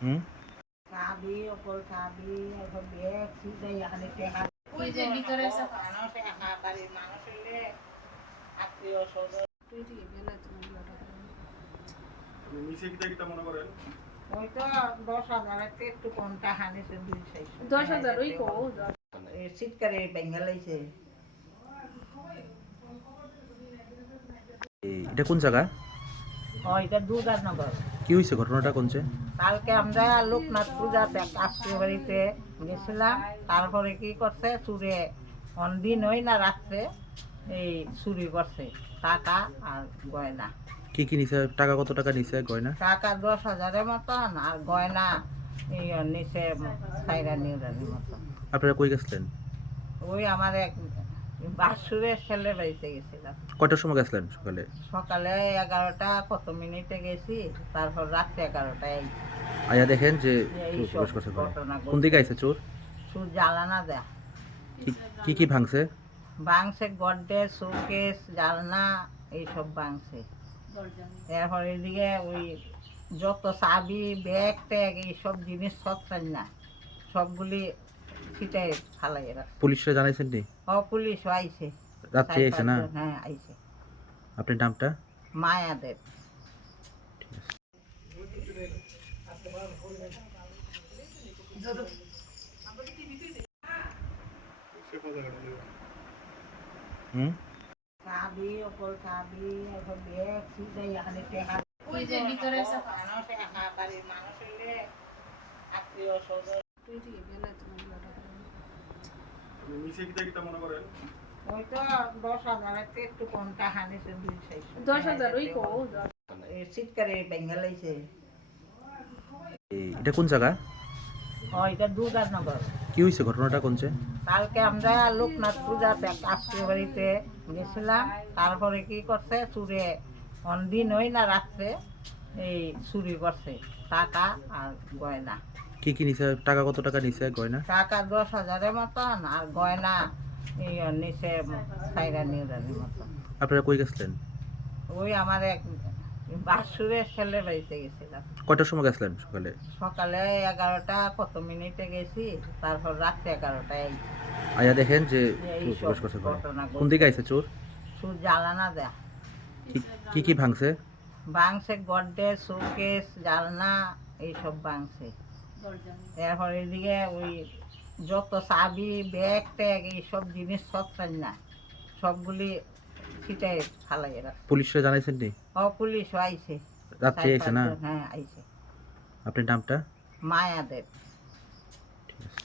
হুম? অকল এখন এখানে টেকা ওই যে ভিতরে আছে। মানুষ একা বাড়ির মানুষ হইলে আত্মীয় স্বজন। তুই ঠিক বেলা তুমি লটা কিটা কিটা মনে করেন ওই তো দশ হাজারের একটু দুই দশ হাজার ওই কো দশ। শীতকালে ভেঙে লাইছে এই, এটা কোন জায়গা? ও এটা দুর্গার নগর কি হয়েছে ঘটনাটা কোনছে? কালকে আমরা লোকনাথ পূজাতে আত্মীয় বাড়িতে গেছিলাম। তারপরে কি করছে চুরে দিন হই না রাত্রে এই চুরি করছে টাকা আর গয়না। কি কি নিছে? টাকা কত টাকা নিছে গয়না? টাকা দশ হাজারের মতন আর গয়না এই নিচে সাইরা নিউরানির মতন। আপনারা কই গেছিলেন? ওই আমার এক বাসুরের ছেলে বাড়িতে গেছিলাম। কয়টার সময় গেছিলেন সকালে? সকালে এগারোটা কত মিনিটে গেছি তারপর রাত্রে এগারোটায়। আয়া দেখেন যে চোর কোন দিকে আইছে চোর? সুর জ্বালানা দেয়। কি- কি ভাঙছে? বাংছে গড্ডে শোকেস জালনা এইসব বাংছে এরপর এদিকে ওই যত চাবি ব্যাগ ট্যাগ এইসব জিনিস সব না সবগুলি ছিটাই ফালাই রাখ পুলিশরা জানাইছেন নি? ও পুলিশ আইছে। রাত্রে আইছে না? হ্যাঁ আইছে। আপনার নামটা? মায়াদেব। হুম? চাবি অকল চাবি এখন ব্যাগ ছিটাই এখানে টেকা ওই যে ভিতরে আছে। মানুষ একা বাড়ির মানুষ হইলে আত্মীয় স্বজন। তুই ঠিক বেলা তুমি নিচে মনে করেন ওই তো দশ হাজারের একটু কম টাকা নিছে দুই দশ হাজার ওই কো শীতকালে ভেঙে লাইছে এটা কোন জায়গা? ও এটা দুর্গার কি হয়েছে ঘটনাটা কোনছে কালকে আমরা লোকনাথ পূজাতে আত্মীয় বাড়িতে গেছিলাম। তারপরে কি করছে? চুরে দিন হই না রাত্রে এই চুরি করছে টাকা আর গয়না। কি কি নিছে? টাকা কত টাকা নিছে গয়না? টাকা দশ হাজারের মতন আর গয়না এই নিচে সাইরা নিউরানির মতন। আপনারা কই গেছিলেন? ওই আমার এক বাসুরের ছেলে বাড়িতে গেছিলাম। কয়টার সময় গেছিলেন সকালে? সকালে এগারোটা কত মিনিটে গেছি তারপর রাত্রে এগারোটায়। আয়া দেখেন যে চোর কোন দিকে আইছে চোর? সুর জ্বালানা দেয়। কি- কি ভাঙছে? ভাঙছে গড্ডে শোকেস জালনা এইসব বাংছে এরপর এদিকে ওই যত চাবি ব্যাগ ট্যাগ এইসব জিনিস সব চাই না। সবগুলি ছিটাই ফালাই রাখ পুলিশরা জানাইছেন নি? ও পুলিশ আইছে। রাত্রে আইছে না? হ্যাঁ আইছে। আপনার নামটা? মায়াদেব। ঠিক আছে।